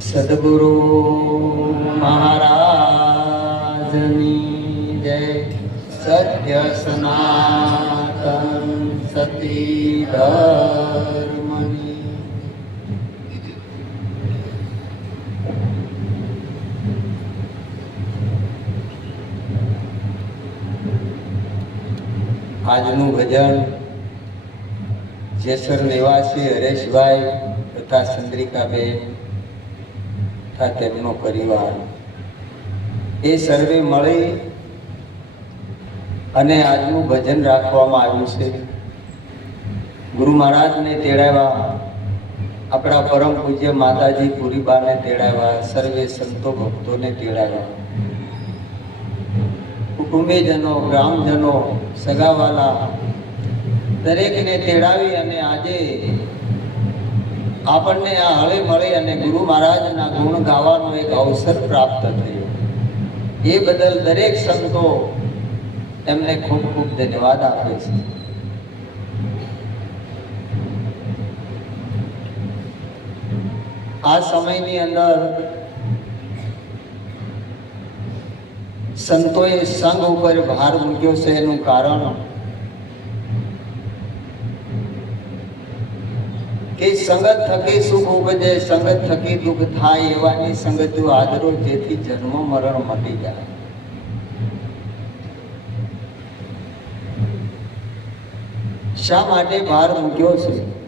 સદગુરુ મહારાજની જય સત્ય સનાતન સતી ધર્મની આજનું ભજન જેસર નિવાસી હરેશભાઈ તથા ચંદ્રિકાબેન તથા તેમનો પરિવાર. એ સર્વે મળી અને આજનું ભજન રાખવામાં આવ્યું છે. ગુરુ મહારાજને તેડાવ્યા. આપણા પરમ પૂજ્ય માતાજી પુરીબાને તેડાવ્યા. સર્વે સંતો ભક્તોને તેડાવ્યા. કુટુંબીજનો, ગ્રામજનો, સગાવાલા દરેકને તેડાવી અને આજે આપણને આ હળે મળે અને ગુરુ મહારાજના ગુણ ગાવાનો એક અવસર પ્રાપ્ત થયો. એ બદલ દરેક સંતો એમને ખૂબ ખૂબ ધન્યવાદ આપે છે. આ સમયની અંદર સંતોએ સંઘ ઉપર ભાર મૂક્યો છે એનું કારણ કે સંગત થકી સુખ ઉપજે, સંગત થકી દુઃખ થાય એવાની સંગત આદરો જેથી જન્મ મરણ મટી જાય. શા માટે ભાર મૂક્યો છે?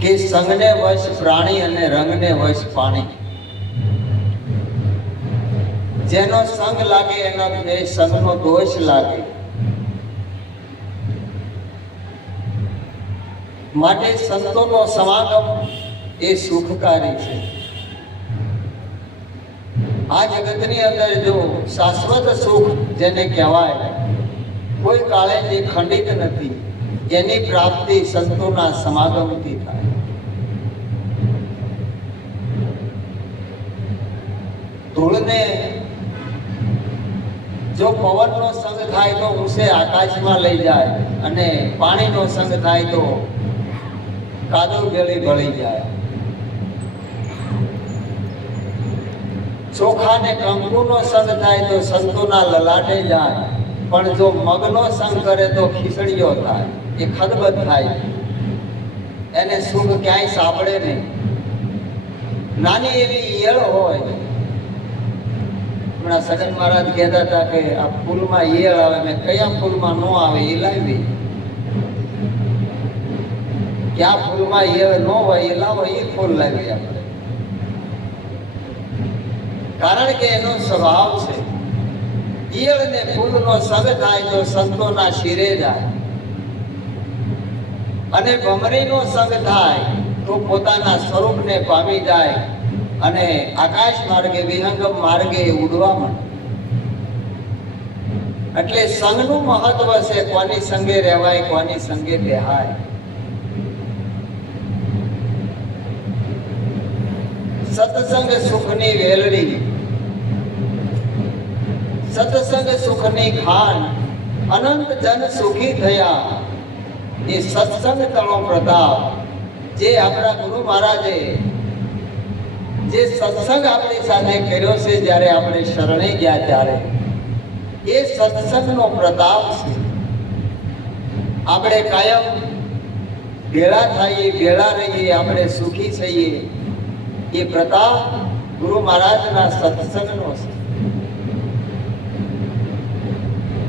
કે સંગને વશ પ્રાણી અને રંગને વશ પાણી. જેનો સંગ લાગે એનો સંગનો દોષ લાગે. માટે સંતોનો સમાગમ એ સુખકારી છે. આ જગતની અંદર જો શાશ્વત સુખ જેને કહેવાય, કોઈ કાળે જે ખંડિત નથી એની પ્રાપ્તિ સંતોના સમાગમથી થાય. ધૂળને જો પવનનો સંગ થાય તો ઊંચે આકાશમાં લઈ જાય અને પાણીનો સંગ થાય તો કાદવ ગળી ભળી જાય. ચોખા ને કંકુનો સંગ થાય તો સંતોના લલાટે જાય. પણ જો મગનો સંગ કરે તો ખીચડીઓ થાય. એ ખદબદ થાય. એને સુખ ક્યાંય સાંભળે નહીં. નાની એવી ઈયળ હોય. હમણાં સગન મહારાજ કહેતા હતા કે આ ફૂલમાં ઈયળ આવે મેં કયા ફૂલમાં ન આવે એ લાવી ક્યાં ફૂલમાં ઈયળ ન હોય, એ એ ફૂલ લાવીએ આપણે. કારણ કે એનો સ્વભાવ છે. ઈયળ ને ફૂલનો સંગ થાય તો સંતોના શિરે જાય. અને ભમરીનો સંગ થાય તો પોતાના સ્વરૂપને પામી જાય અને આકાશ માર્ગે, વિહંગમ માર્ગે ઉડવા માંડે. એટલે સંઘનું મહત્વ છે કોની સંગે રહેવાય, કોની સંગે બેહાય. સત્સંગ સુખની વેલડી સત્સંગ સુખની ખાન અનંત જન સુખી થયા એ સત્સંગ તળો પ્રતાપ જે આપણા ગુરુ મહારાજે જે સત્સંગ આપણી સાથે કર્યો છે જ્યારે આપણે શરણે ગયા ત્યારે એ સત્સંગનો પ્રતાપ છે આપણે કાયમ ભેળા થઈએ ભેળા રહીએ આપણે સુખી થઈએ એ પ્રતાપ ગુરુ મહારાજના સત્સંગનો છે.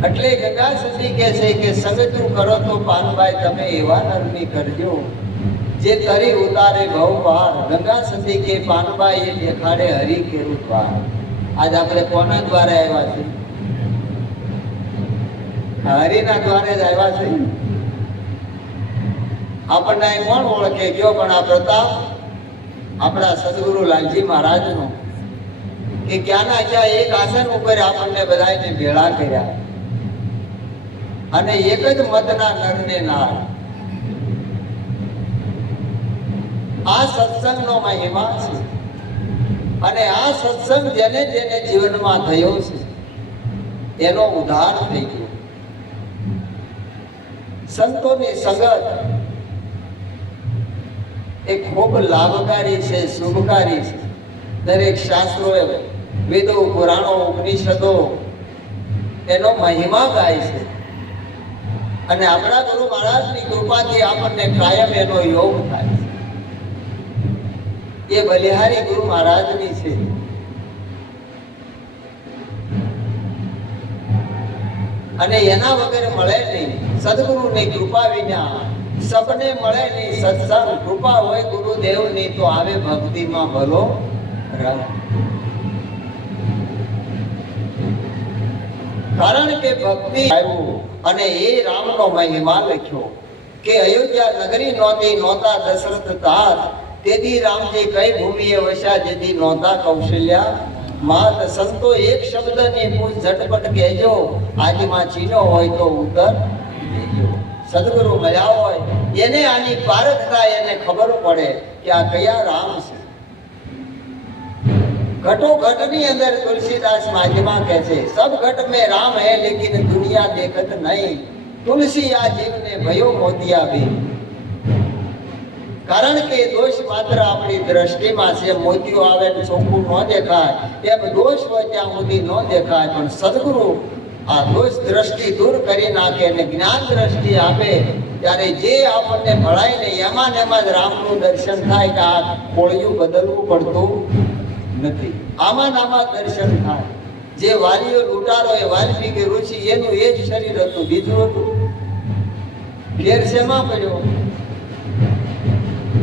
એટલે ગંગા સુધી કહે છે કે સંગતું કરો તો પાનભાઈ, તમે એવા નરમી કરજો જે તરી ઉતારે ભવ પાર. ગંગા સતી કે પાનભાઈ એ દેખાડે હરી કેરું દ્વાર આજ આપણે કોના દ્વારે આવ્યા છે? હરિના દ્વારે જ આવ્યા છે? આપણને કોણ ઓળખે? ગયો પણ આ પ્રતાપ આપણા સદગુરુ લાલજી મહારાજનો, કે ક્યાંના ક્યાં એક આસન ઉપર આપણને બધાને ભેળા કર્યા. અને એક જ મતના નરને નાર આ સત્સંગનો મહિમા છે. અને આ સત્સંગ જેને જેને જીવનમાં થયો છે, એનો ઉદાહરણ થઈ ગયો. સંતોની સંગત એ ખૂબ લાભકારી છે, શુભકારી છે. દરેક શાસ્ત્રોએ વેદો, પુરાણો, ઉપનિષદો એનો મહિમા ગાય છે. અને આપણા ગુરુ મહારાજની કૃપાથી આપણને કાયમ એનો યોગ થાય છે. એ બલિહારી ગુરુ મહારાજની છે. અને એના વગર મળે નહીં. સદગુરુની કૃપા વિના સપને મળે સત્સંગ કૃપા હોય ગુરુદેવની, તો આવે ભક્તિમાં ભલો રંગ. કારણ કે ભક્તિ આવ્યું અને એ રામનો મહિમા લખ્યો કે અયોધ્યા નગરી નોતી, નોતા દશરથ તાત. તેથી રામજી કઈ ભૂમિએ વસ્યા જેથી નોતા કૌશલ્યા માત. સંતો એક શબ્દની પૂછ ઝટપટ કહેજો આજમાં ચીનો હોય તો ઉત્તર સદગુરુ મળ્યા હોય, એને આની પારખતા એને ખબર પડે કે આ કયા રામ છે. ઘટો ઘટની અંદર તુલસીદાસ માધ્યમાં કહે છે, સબ ઘટ મેં રામ હે, લેકિન દુનિયા દેખત નહીં. તુલસી આ જીવને ભયો મોતિયા ભી કારણ કે દોષ માત્ર આપણી દ્રષ્ટિમાં છે મોતિયો આવે ચોખ્ખું ન દેખાય. એમ દોષ હોય ત્યાં મોતી ન દેખાય, પણ સદગુરુ આ દોષ દ્રષ્ટિ દૂર કરી નાખે અને જ્ઞાન દ્રષ્ટિ આપે, ત્યારે જે આપણને ભળાય ને એમાં એમાં જ રામનું દર્શન થાય કે આ કોળિયું બદલવું પડતું નથી. આમાં આમાં દર્શન થાય. જે વાલીઓ લૂંટારો એ વાલ્મીકી ઋષિ એનું એ જ શરીર હતું. બીજું હતું? ઘેર શેમાં પડ્યો?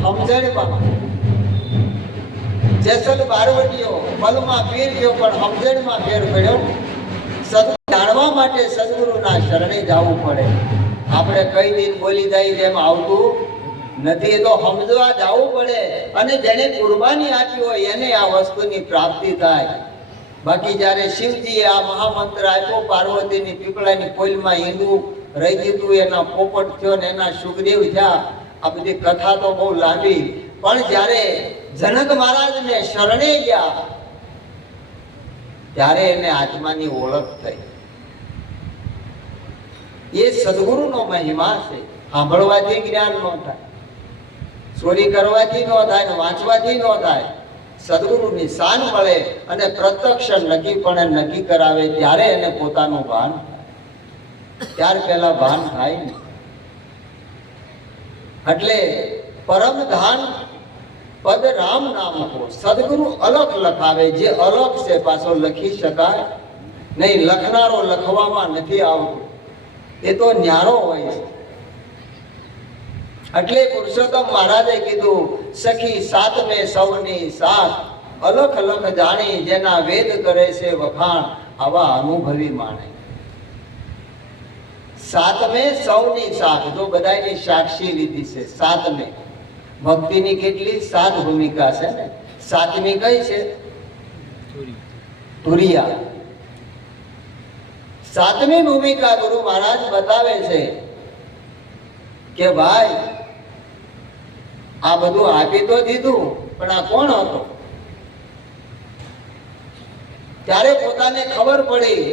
સમજણમાં જેસલ બારવટીઓ, પલમાં પીર ગયો પણ સમજણમાં ફેર પડ્યો. સદગુરુ જાણવા માટે સદગુરુના શરણે જવું પડે. આપણે કઈ દિન બોલી જાય તેમ આવતું નથી, તો સમજવા જવું પડે. અને જેને કુરબાની આપી હોય એને આ વસ્તુની પ્રાપ્તિ થાય. બાકી જ્યારે શિવજીએ આ મહામંત્ર આપ્યો, પાર્વતીની પીપળાની કોઈલમાં હિન્દુ રહી ગયું એના પોપટ થયો ને એના સુખદેવ થયા. આ બધી કથા તો બહુ લાંબી. પણ જ્યારે જનક મહારાજને શરણે ગયા, ત્યારે એને આત્માની ઓળખ થઈ. એ સદગુરુનો મહિમા છે. સાંભળવાથી જ્ઞાન ન થાય. ચોરી કરવાથી ન થાય ને વાંચવાથી ન થાય. સદગુરુની શાન મળે અને પ્રત્યક્ષ નક્કી પણ નક્કી કરાવે ત્યારે એને પોતાનું ભાન ત્યાર પહેલા ભાન થાય ને એટલે પરમ ધાન પદ રામ નામ કો સદગુરુ અલગ લખાવે જે અલગ છે, પાછો લખી શકાય નહીં. લખનારો લખવામાં નથી આવતો. એ તો ન્યારો હોય. છે એટલે પુરુષોત્તમ મહારાજે કીધું સખી સાત ને સૌની સાત અલખ અલખ જાણી જેના વેદ કરે છે વખાણ આવા અનુભવી માણે. સાતમે સૌની સાત જો બધાની સાક્ષી લીધી છે સાતમે. ભક્તિની કેટલી સાત ભૂમિકા છે ને? સાતમી કઈ છે? તુરિયા. સાતમી ભૂમિકા ગુરુ મહારાજ બતાવે છે કે ભાઈ, આ બધું આપી તો દીધું, પણ આ કોણ હતો? ત્યારે પોતાને ખબર પડી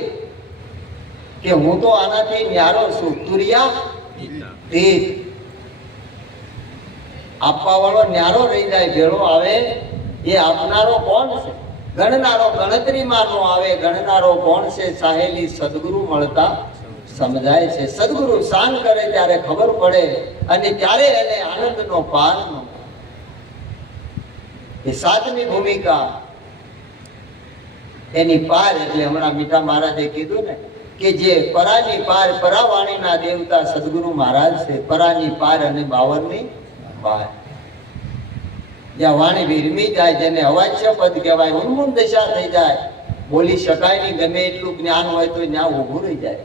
કે હું તો આનાથી ન્યારો છું. તુરિયા આપવા વાળો ન્યારો રહી જાય, ભેળો આવે, એ આપનારો કોણ છે? ગણનારો ગણતરીમાં નો આવે, ગણનારો કોણ છે સાહેલી સદગુરુ મળતા સમજાય છે. સદગુરુ શાન કરે ત્યારે ખબર પડે અને ત્યારે એને આનંદનો પાર એ સાતમી ભૂમિકા. એની પાર એટલે હમણાં મીઠા મહારાજે કીધું ને કે જે પરાની પાર પરાવાણીના દેવતા સદગુરુ મહારાજ છે, પરાની પાર અને બાવનની પાર જ્યાં વાણી વિરમી જાય જેને અવાચ્ય પદ કહેવાય ઉન્મુન દશા થઈ જાય બોલી શકાય નહીં ગમે એટલું જ્ઞાન હોય તો ત્યાં ઊભું રહી જાય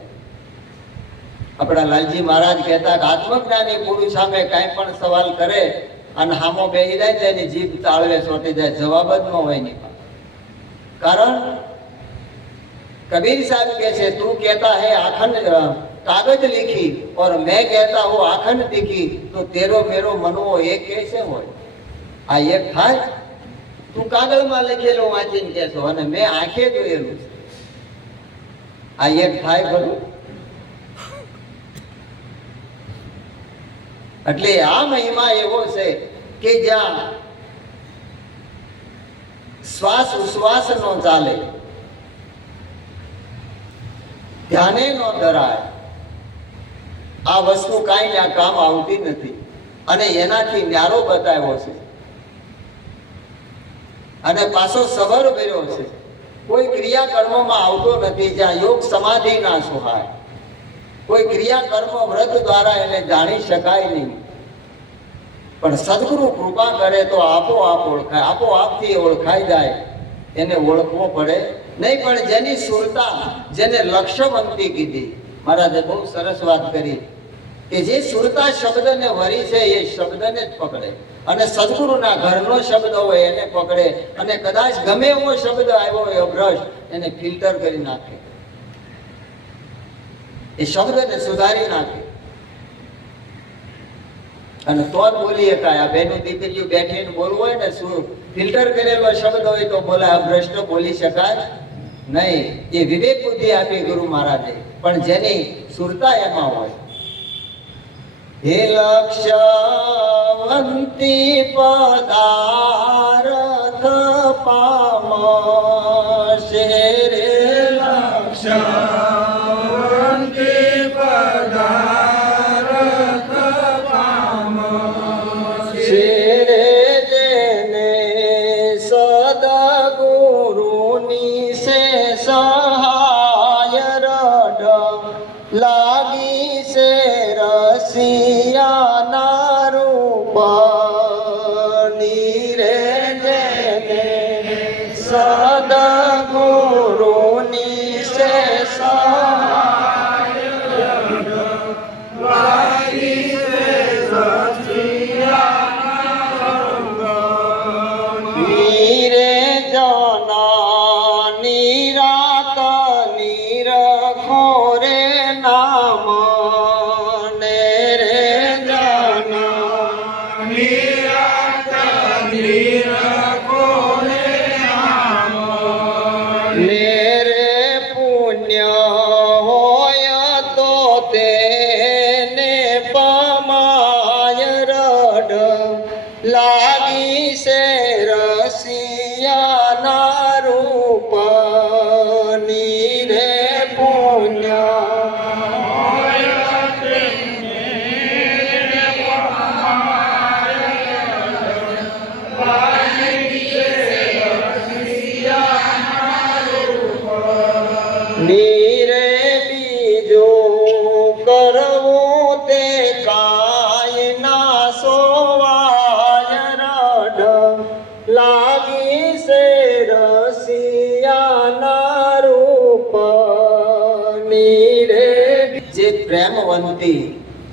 આપણા લાલજી મહારાજ કહેતા કે આત્મજ્ઞાની પુરુષ સામે કાંઈ પણ સવાલ કરે અને હામો બેહી જાય તો એની જીભ તાળવે ચોંટી જાય જવાબ જ ન હોય એની પાસે. કારણ कबीर साहब कैसे तू कहता है आखंड अ, कागज लिखी और मैं कहता हूँ आखंड दिखी तो तेरो मेरो मनो एक कैसे હોય આ એક થાય તું કાગળમાં લખેલો વાંચીને કહેશો અને મેં આંખે જોયેલું આ એક થાય ખરું? એટલે આ મહિમા એવો છે કે જ્યાં શ્વાસ ઉશ્વાસ નો ચાલે, ધ્યાને નો ધરાય, આ વસ્તુ કાંઈ ત્યાં કામ આવતી નથી. અને એનાથી ન્યારો બતાવ્યો છે. અને પાછો સબર ભર્યો છે. કોઈ ક્રિયા કર્મમાં આવતો નથી, જ્યાં યોગ સમાધિ ના સુહાય. કોઈ ક્રિયા કર્મ વ્રત દ્વારા એને જાણી શકાય નહીં. પણ સદગુરુ કૃપા કરે તો આપોઆપ ઓળખાય, આપોઆપથી ઓળખાઈ જાય, એને ઓળખવો પડે. નહીં પણ જેની સુરતા, જેને લક્ષ્યવંતી કીધી. મહારાજે બહુ સરસ વાત કરી કે જે સુરતા શબ્દને વરી છે એ શબ્દને જ પકડે. અને સદગુરુના ઘરનો શબ્દ હોય એને પકડે. અને કદાચ ગમે એવો શબ્દ આવ્યો હોય, અભ્રશ, એને ફિલ્ટર કરી નાખે. એ શબ્દને સુધારી નાખે. અને તો જ બોલી કાંઈ આ બેનું દીકરીઓ બેઠીને બોલવું હોય ને, શું ફિલ્ટર કરેલો શબ્દ હોય તો બોલાય ભ્રષ્ટ બોલી શકાય. નહીં, એ વિવેક બુદ્ધિ આપી ગુરુ મહારાજે. પણ જેની સુરતા એમાં હોય હે લક્ષ્યવંતી પદાર્થ પામશે રે લક્ષાવંતિ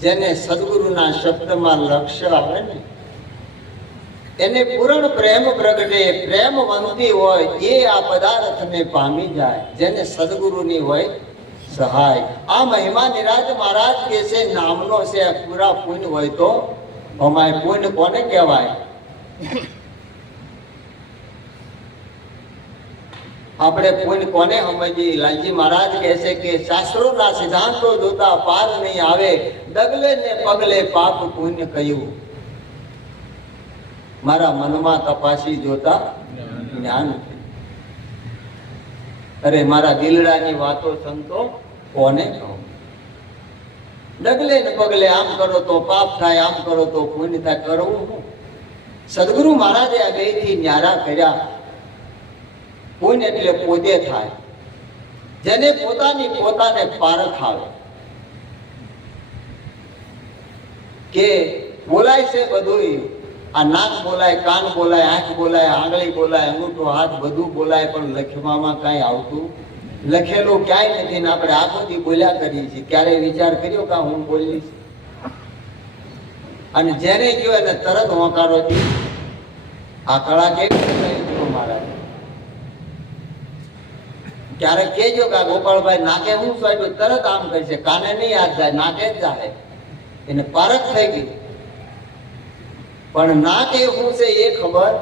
જેને સદગુરુના શબ્દમાં લક્ષ્ય આવે ને, એને પૂરણ પ્રેમ પ્રગટે, પ્રેમ વંતી હોય, એ આ પદાર્થને પામી જાય, જેને સદગુરુની હોય સહાય. આ મહિમા નિરાજ મહારાજ કે છે, નામનો છે, પૂરા પુણ્ય હોય તો, અમાય પુણ્ય કોને કહેવાય? આપણે પુણ્ય કોને સમજીએ લાલજી મહારાજ કહે છે કે શાસ્ત્રોના સિદ્ધાંતો જોતા પાર નહીં આવે. ડગલે ને પગલે પાપ પુણ્ય કહ્યું. મારા મનમાં તપાસી જોતા જ્ઞાન અરે, મારા દિલડાની વાતો સંતો કોને કહું? ડગલે ને પગલે આમ કરો તો પાપ થાય, આમ કરો તો પુણ્ય થાય. કરવું? સદગુરુ મહારાજે આ બેથી ન્યારા કર્યા. પુણ્ય એટલે પોતે થાય. જેને પોતાની પોતાને પારખ આવે. કે બોલાય છે બધું આ નાક બોલાય, કાન બોલાય, આંખ બોલાય, આંગળી બોલાય, અંગૂઠો, હાથ બધું બોલાય, પણ લખવામાં કાંઈ આવતું લખેલું ક્યાંય નથી ને આપણે આખોથી બોલ્યા કરીએ છીએ. ક્યારેય વિચાર કર્યો કે હું બોલીશ? અને જેને કહેવાય તરત હોંકારો દી આ કળા કેવી મારા ક્યારેક કેજો કે ગોપાલભાઈ નાકે હું સ્વાડ્યું તરત આમ કરશે, કાને નહીં યાદ જાય, નાકે જ જાય એને પારખ થઈ ગઈ. પણ નાક એ શું છે એ ખબર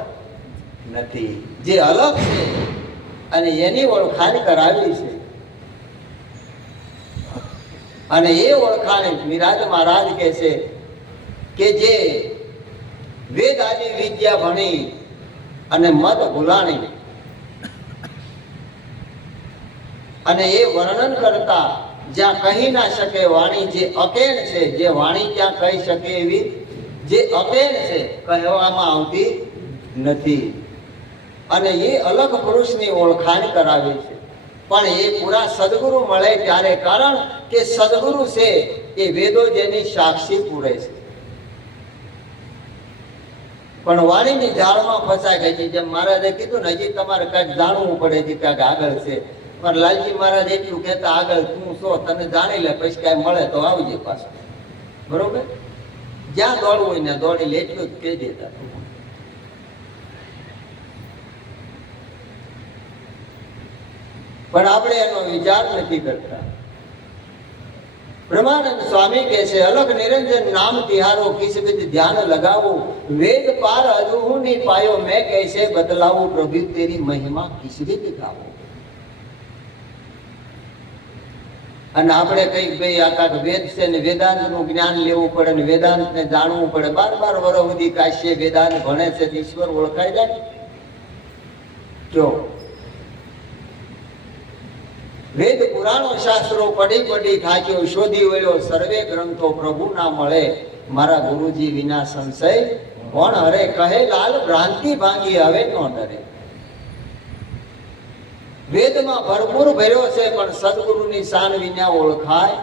નથી. જે અલગ છે અને એની ઓળખાણ કરાવી છે. અને એ ઓળખાણ વિરાજ મહારાજ કે છે કે જે વેદ આદિ વિદ્યા ભણી અને મત ભૂલાણી અને એ વર્ણન કરતા જ્યાં કહી ના શકે વાણી જે અકેણ છે, જે વાણી ત્યાં કહી શકે એવી જે અકેણ છે, કહેવામાં આવતી નથી. અને એ અલગ પુરુષની ઓળખાણ કરાવે છે. પણ એ પૂરા સદગુરુ મળે ત્યારે કારણ કે સદગુરુ છે, એ વેદો જેની સાક્ષી પૂરે છે. પણ વાણીની ઝાડમાં ફસાઈ ગઈ છે. જેમ મહારાજે કીધું ને, હજી તમારે કંઈક જાણવું પડે છે કાંઈક આગળ છે. પણ લાલજી મહારાજ એટલું કહેતા આગળ તું છો, તને જાણી લે, પછી કાંઈ મળે તો આવજે પાછું. બરોબર? જ્યાં દોડવું હોય ને દોડી લે, એટલું જ કહી દેતા. પણ આપણે એનો વિચાર નથી કરતા. બ્રહ્માનંદ સ્વામી કહે છે, અલગ નિરંજન નામ તિહારો કિસ વિદ ધ્યાન લગાવો. વેદ પાર અજુહુ ની પાયો મેં કહે છે, બદલાવું પ્રભુ તેરી મહિમા કિસ વિદ ગાવો. અને આપણે કઈ ભાઈ આ કાંઈક વેદ છે ને વેદાંતનું જ્ઞાન લેવું પડે ને વેદાંત ને જાણવું પડે. બાર બાર વર્ષ કાશ્ય વેદાંત ભણે છે ઈશ્વર ઓળખાય જાય? જો. વેદ પુરાણો શાસ્ત્રો પડી પડી થાક્યો, શોધી વળ્યો, સર્વે ગ્રંથો પ્રભુ ના મળે. મારા ગુરુજી વિના સંશય. કોણ હરે કહે, લાલ ભ્રાંતિ ભાંગી હવે નો ડરે. વેદમાં ભરપૂર ભર્યો છે, પણ સદગુરુની શાન વિના ઓળખાય.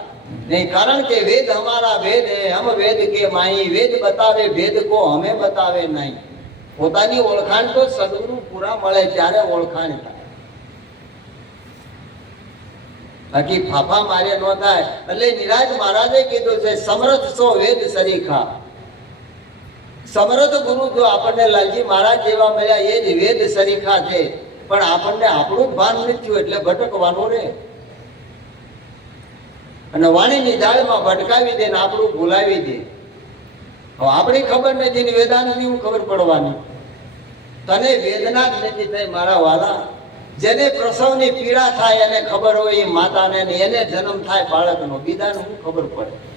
નહીં, કારણ કે વેદ અમારા વેદ હે, હમ વેદ કે માહી વેદ બતાવે, વેદ કો હમે બતાવે નહીં. પોતાની ઓળખાણ તો સદગુરુ પૂરા મળે ત્યારે ઓળખાણ થાય. બાકી ફાફા મારે ન થાય. એટલે નિરાજ મહારાજે કીધું છે, સમર્થ સો વેદ સરીખા. સમર્થ ગુરુ જો આપણને લાલજી મહારાજ જેવા મળ્યા, એ જ વેદ સરીખા છે. પણ આપણને આપણું જ ભાન થયું એટલે ભટકવાનું રે. અને વાણીની દાળમાં ભટકાવી દે ને આપણું ભૂલાવી દે. હવે આપણી ખબર નથી ને વેદાંતની હું ખબર પડવાની. તને વેદના જ નથી થઈ મારા વાલા. જેને પ્રસવની પીડા થાય એને ખબર હોય એ માતાને એને જન્મ થાય બાળકનો. બીજાને શું ખબર પડે.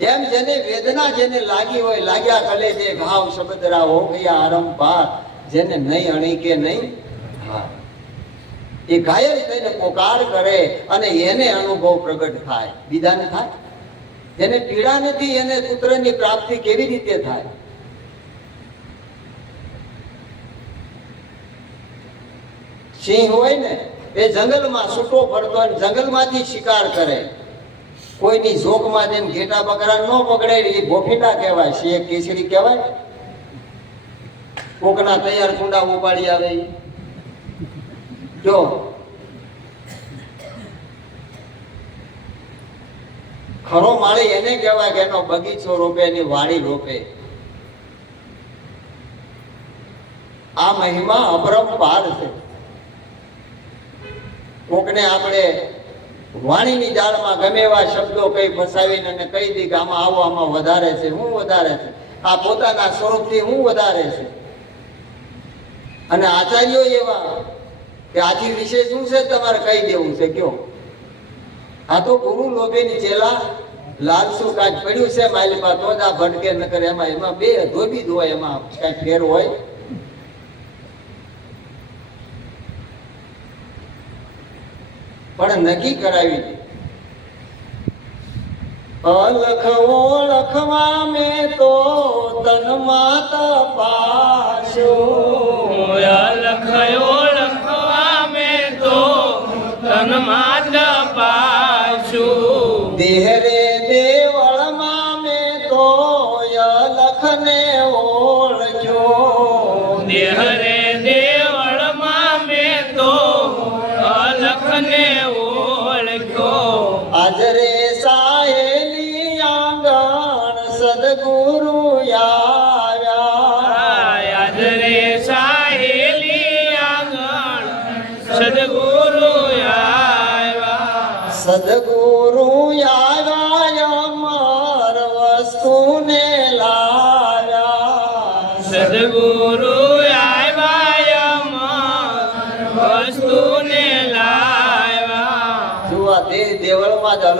એમ જેને વેદના જેને લાગી હોય, લાગ્યા કલે જે ભાવ શબ્દરા હો ગયા આરંભા જેને નહીં અણી કે નહીં એ ઘાયલ થઈને પોકાર કરે અને એને અનુભવ પ્રગટ થાય. બીજાને થાય? જેને પીડા નથી, એને પુત્રની પ્રાપ્તિ કેવી રીતે થાય? સિંહ હોય ને, એ જંગલમાં છૂટો ફરતો જંગલમાંથી શિકાર કરે. કોઈની ઝોકમાં જેમ ઘેટા બકરા ન પકડે એ ભોફીટા કહેવાય. શેખ કેસરી કહેવાય? કોકના તૈયાર ચૂંડા ઉપાડી આવે જો. ખરો માળી એને કહેવાય કે એનો બગીચો રોપે, એની વાડી રોપે. આ મહિમા અપરંપાર છે. કોકને આપણે વાણીની જાળમાં ગમે એવા શબ્દો કઈ ફસાવીને અને કહી દી આમાં આવો, આમાં વધારે છે, હું વધારે છે. આ પોતાના સ્વરૂપથી હું વધારે છે. અને આચાર્યો એવા કે આથી વિશે શું છે તમારે કહી દેવું છે, કયો? આ તો ગુરુ લોભેની ચેલા લાલસુ કાંઈક પડ્યું છે માલિકા તો જ આ ભટકે ન કરે એમાં એમાં બે ધોબી હોય એમાં કાંઈક ફેર હોય. પણ નક્કી કરાવી દે. અલખ ઓળખવા મેં તો તન માતા પાશો લખયો લખવા મેં તો તન માત સદગુરુ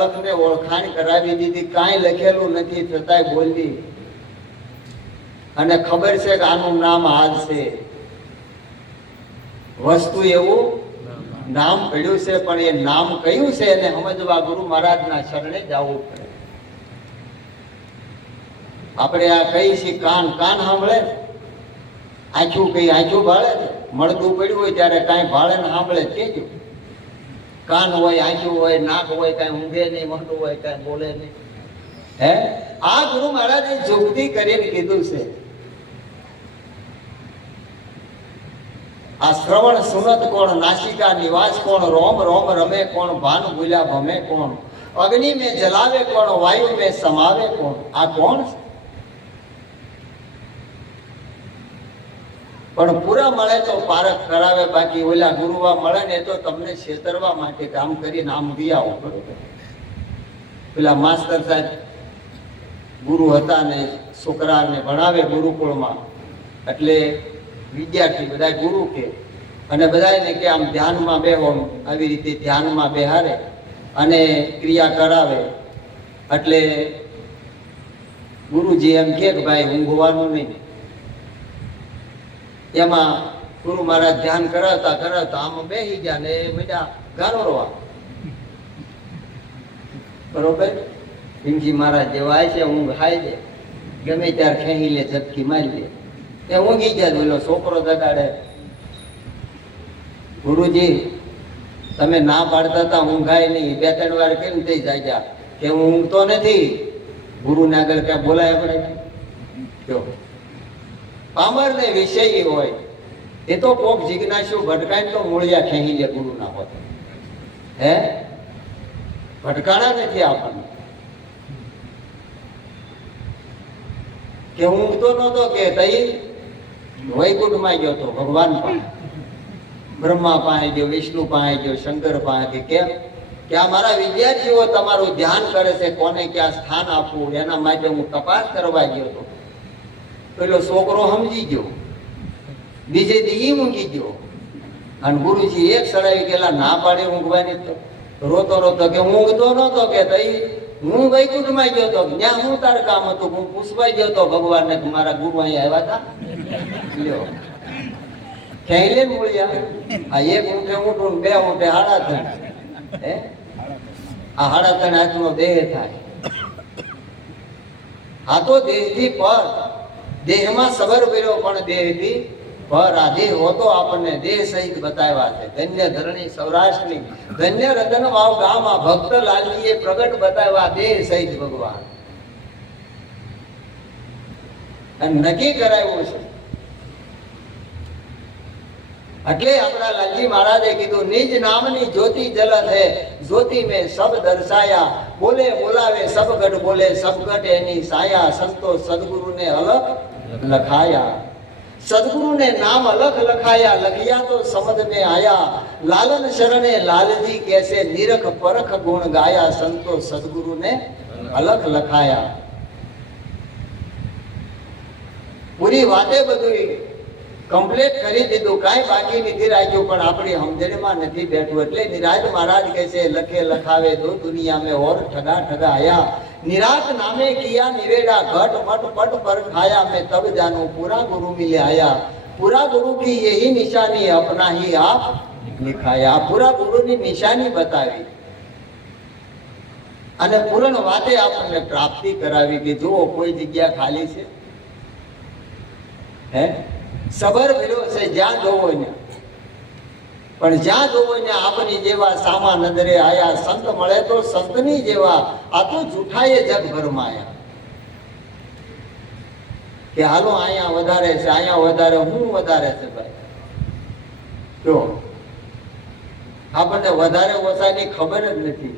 અલખને ઓળખાણ કરાવી દીધી, કાંઈ લખેલું નથી, છતાંય બોલી. અને ખબર છે કે આનું નામ આ છે. વસ્તુ એવું નામ પડ્યું છે, પણ એ નામ કયું છે એને સમજવા ગુરુ મહારાજના શરણે જવું પડે. આપણે આ કઈ છીએ કાન કાન સાંભળે? આંખું કઈ આંખું ભાળે મળતું પડ્યું હોય ત્યારે કાંઈ ભાળે ને સાંભળે કેજો કાન હોય, આંખું હોય, નાક હોય, કાંઈ ઊંઘે નહીં, મોઢું હોય, કાંઈ બોલે નહીં. હે? આ ગુરુ મહારાજે જુગતી કરીને કીધું છે. આ શ્રવણ સુનત કોણ, નાસિકા નિવાસ કોણ, રોમ રોમ રમે કોણ, ભાન ભૂલ્યા ભમે કોણ, અગ્નિ મેં જલાવે કોણ, વાયુ મેં સમાવે કોણ, આ કોણ છે? પણ પૂરા મળે તો પારખ કરાવે, બાકી ઓલા ગુરુવા મળે ને તો તમને છેતરવા માટે કામ કરીને આમ દિયાઓ બરોબર પેલા માસ્તર સાહેબ ગુરુ હતા ને છોકરાને ભણાવે ગુરુકુળમાં, એટલે વિદ્યાર્થી બધા ગુરુ કે, અને બધાને કે આમ ધ્યાનમાં બેહો આવી રીતે ધ્યાનમાં બેહારે અને ક્રિયા કરાવે. એટલે ગુરુજી એમ કે ભાઈ, ઊંઘવાનું નહીં. એમાં ગુરુ મહારાજ ધ્યાન કરાવતા કરાવતા આમ બેસી ગયા ને એ બધા ગારોરવા બરોબર? ભીમજી મહારાજ જેવા છે, ઊંઘ હાય છે. ગમે ત્યારે ખેંચી લે ઝટકી મારી લે. એ ઊંઘી જાય ઓલો છોકરો દગાડે ગુરુજી, તમે ના પાડતા હતા ઊંઘાય નહીં. બે ત્રણ વાર કેમ થઈ જાય કે હું ઊંઘતો નથી? ગુરુને આગળ ક્યાં બોલાય આપણે જો. પામર ને વિષયી હોય. એ તો કોક જિજ્ઞાસુ ભટકાય તો મૂળિયા ખેંચી લે ગુરુ ના હોત હે? ભટકાણા નથી આપણને. કે હું તો નહોતો કે તઈ વૈકુંઠમાં ગયો તો ભગવાન પાસે. બ્રહ્મા પાસે ગયો, વિષ્ણુ પાસે ગયો, શંકર પાસે કે કેમ? કે આ મારા વિદ્યાર્થીઓ તમારું ધ્યાન કરે છે, કોને ક્યાં સ્થાન આપવું? એના માટે હું તપાસ કરવા ગયો હતો પેલો છોકરો સમજી ગયો. બીજે દી ઊંઘી ગયો. અને ગુરુજી એક સડાવી ગયેલા ના પાડે ઊંઘવાની તો. રોતો રોતો કે ઊંઘતો નહોતો કે તઈ. હું વૈકુંઠમાં ગયો તો, ત્યાં હું તાર કામ હતું? હું પૂછવા ગયો તો ભગવાનને કે મારા ગુરુ અહીંયા આવ્યા હતા લ્યો. ક્યાંય લે મૂળ્યા? આ એક ઊંઠે ઊંઠું બે ઊંઠે હાડા ત્રણ હે? આ હાડા ત્રણ હાથનો દેહ થાય. આ તો દેહથી પર દેહમાં સબર કર્યો પણ દેહથી પર હોતો આપણને દેહ સહિત બતાવ્યા છે. ધન્ય ધરણી સૌરાષ્ટ્રની ધન્ય રતન વાવ ગામમાં ભક્ત લાલજીએ પ્રગટ બતાવ્યા દેહ સહિત ભગવાન. અને નક્કી કરાવ્યું છે. એટલે આપણા લાલજી મહારાજે કીધું, નિજ નામની જ્યોતિ જલત હે જ્યોતિ મેં સબ દર્શાયા. બોલે બોલાવે સબગઢ બોલે સબગઢ એની સાયા. સંતો સદગુરુને અલગ લખાયા સદગુરુને નામ અલગ લખાયા લખિયા તો સમજ में આયા લાલન શરણે લાલજી કેસે નિરખ પરખ ગુણ ગાયા સંતો સદગુરુને અલગ લખાયા પૂરી વાતે બધું કમ્પ્લીટ કરી દીધું કાંઈ બાકી નથી રાખ્યું પણ આપણી સમજણમાં નથી બેઠું એટલે નિરાજ મહારાજ કહે છે લખે લખાવે દો દુનિયા में और ठगा ठगा आया નિરાત નામે કિયા નિરેડા ઘટ પટ પટ પર ખાયા મેં તબ જાનો. પૂરા ગુરુ મિલે આયા. પૂરા ગુરુ કી યહી નિશાની અપના હી આપ લિખાયા પૂરા ગુરુની નિશાની બતાવી. અને પૂરણ વાતે આપણને પ્રાપ્તિ કરાવી કે જુઓ, કોઈ જગ્યા ખાલી છે? હે? સબર વિરો છે જ્યાં જોવો ને પણ જ્યાં જોવો ને આપની જેવા સામા નજરે આયા, સંત મળે તો સંતની જેવા, આ તો જૂઠાએ જગભરમાં આયા કે હાલો અહીંયા વધારે છે અહીંયા વધારે, હું વધારે છે ભાઈ. જો, આપણને વધારે ઓછાની ખબર જ નથી.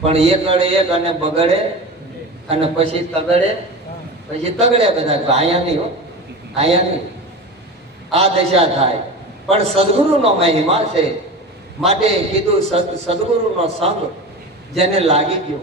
પણ એક અડે એક અને બગડે અને પછી તગડે પછી તગડે બધા. અહીંયા નહીં હો અહીંયા નહીં. આ દશા થાય. પણ સદગુરુનો મહિમા છે. માટે કીધું સદ સદગુરુનો સંગ જેને લાગી ગયો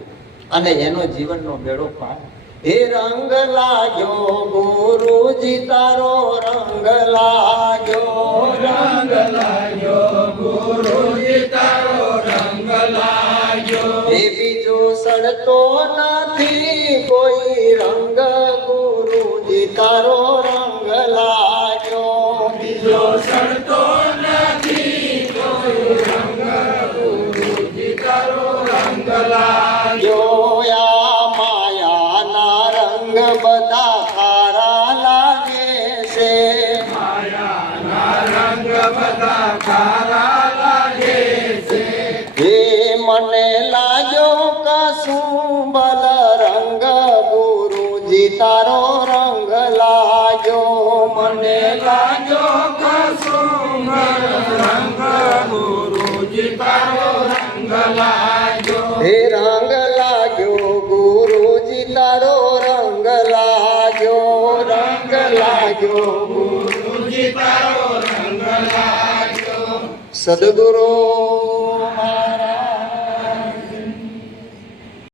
અને એનો જીવનનો બેડો પાર હે રંગ લાગ્યો ગુરુજી તારો રંગ લાગ્યો. રંગ લાગ્યો ગુરુજી તારો રંગ લાગ્યો. એ બીજો સડતો નથી કોઈ રંગ ગુરુજી તારો લાગ્યો માયાના રંગ બધા ખારા લાગે છે. માયાના રંગ બધા રંગ ગુરુજી, તારો રંગ લાગ્યો મને. લાગ્યો લાગ્યો હે રંગ લાગ્યો ગુરુજી તારો રંગ લાગ્યો. રંગ લાગ્યો ગુરુજી તારો રંગ લાગ્યો. સદગુરુ